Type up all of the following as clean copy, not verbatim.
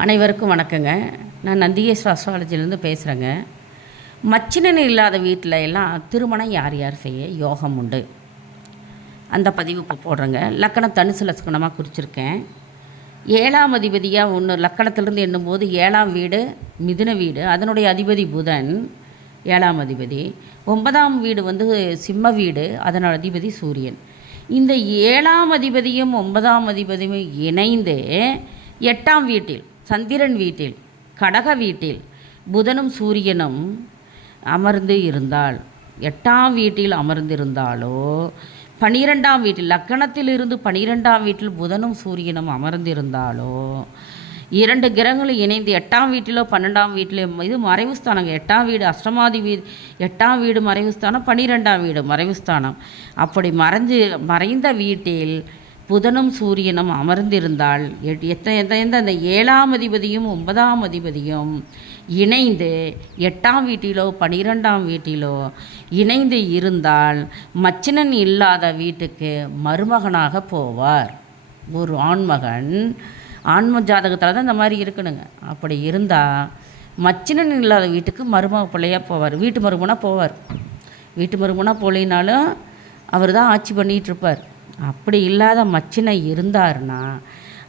அனைவருக்கும் வணக்கங்க. நான் நந்திகேஸ்வர அஸ்ட்ராலஜிலேருந்து பேசுகிறேங்க. மச்சினன் இல்லாத வீட்டில் எல்லாம் திருமணம் யார் யார் செய்ய யோகம் உண்டு, அந்த பதிவு இப்போ போடுறேங்க. லக்கணம் தனுசு லக்கணமாக குறிச்சிருக்கேன். 7ஆம் அதிபதியாக ஒன்று லக்கணத்திலிருந்து எண்ணும்போது 7ஆம் வீடு மிதுன வீடு, அதனுடைய அதிபதி புதன் 7ஆம் அதிபதி. 9ஆம் வீடு சிம்ம வீடு, அதனோட அதிபதி சூரியன். இந்த 7ஆம் அதிபதியும் 9ஆம் அதிபதியும் இணைந்து 8ஆம் வீட்டில் சந்திரன் வீட்டில் கடக வீட்டில் புதனும் சூரியனும் அமர்ந்து இருந்தால், 8ஆம் வீட்டில் அமர்ந்திருந்தாலோ 12ஆம் வீட்டில் லக்கணத்திலிருந்து 12ஆம் வீட்டில் புதனும் சூரியனும் அமர்ந்திருந்தாலோ, 2 கிரகங்களும் இணைந்து 8ஆம் வீட்டிலோ 12ஆம் வீட்டிலோ, இது மறைவு ஸ்தானங்க. 8ஆம் வீடு அஷ்டமாதி வீடு, 8ஆம் வீடு மறைவு ஸ்தானம், 12ஆம் வீடு மறைவு ஸ்தானம். அப்படி மறைந்த வீட்டில் புதனும் சூரியனும் அமர்ந்திருந்தால் அந்த 7ஆம் அதிபதியும் 9ஆம் அதிபதியும் இணைந்து 8ஆம் வீட்டிலோ 12ஆம் வீட்டிலோ இணைந்து இருந்தால் மச்சினன் இல்லாத வீட்டுக்கு மருமகனாக போவார். ஒரு ஆண்மகன் ஆன்ம ஜாதகத்தில் தான் இந்த மாதிரி இருக்கணுங்க. அப்படி இருந்தால் மச்சினன் இல்லாத வீட்டுக்கு மருமக பிள்ளையாக போவார். வீட்டு மருமகனாக போவார். வீட்டு மருமகனாக போலினாலும் அவர் தான் ஆட்சி பண்ணிகிட்ருப்பார். அப்படி இல்லாத மச்சினை இருந்தார்னா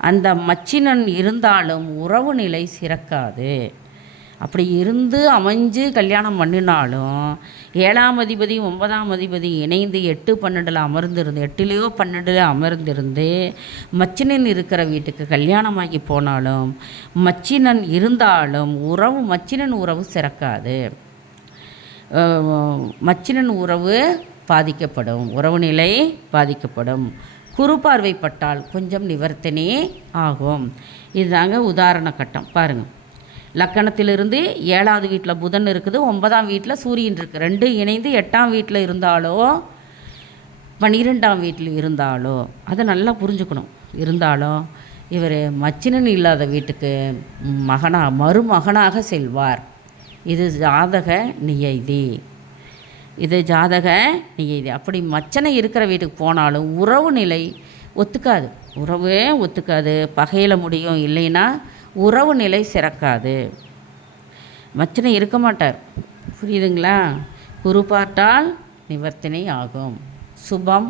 அந்த மச்சினன் இருந்தாலும் உறவு நிலை சிறக்காது. அப்படி இருந்து அமைஞ்சு கல்யாணம் பண்ணினாலும் 7ஆம் அதிபதி 9ஆம் அதிபதி இணைந்து 8 12 அமர்ந்திருந்து 8லேயோ 12 அமர்ந்திருந்து மச்சினன் இருக்கிற வீட்டுக்கு கல்யாணமாகி போனாலும் மச்சினன் இருந்தாலும் மச்சினன் உறவு சிறக்காது. மச்சினன் உறவு பாதிக்கப்படும், உறவு நிலை பாதிக்கப்படும். குரு பார்வைப்பட்டால் கொஞ்சம் நிவர்த்தனே ஆகும். இதுதாங்க உதாரண கட்டம். பாருங்கள், லக்கணத்திலிருந்து 7ஆவது வீட்டில் புதன் இருக்குது, 9ஆம் வீட்டில் சூரியன் இருக்குது. 2 இணைந்து 8ஆம் வீட்டில் இருந்தாலோ 12ஆம் வீட்டில் இருந்தாலோ அதை நல்லா புரிஞ்சுக்கணும். இருந்தாலும் இவர் மச்சினன் இல்லாத வீட்டுக்கு மருமகனாக செல்வார். இது ஜாதக நியதி. அப்படி மச்சனை இருக்கிற வீட்டுக்கு போனாலும் உறவு நிலை ஒத்துக்காது. உறவே ஒத்துக்காது. பகையில் முடியும், இல்லைன்னா உறவு நிலை சிறக்காது. மச்சனை இருக்க மாட்டார். புரியுதுங்களா? குரு பார்த்தால் நிவர்த்தனை ஆகும். சுபம்.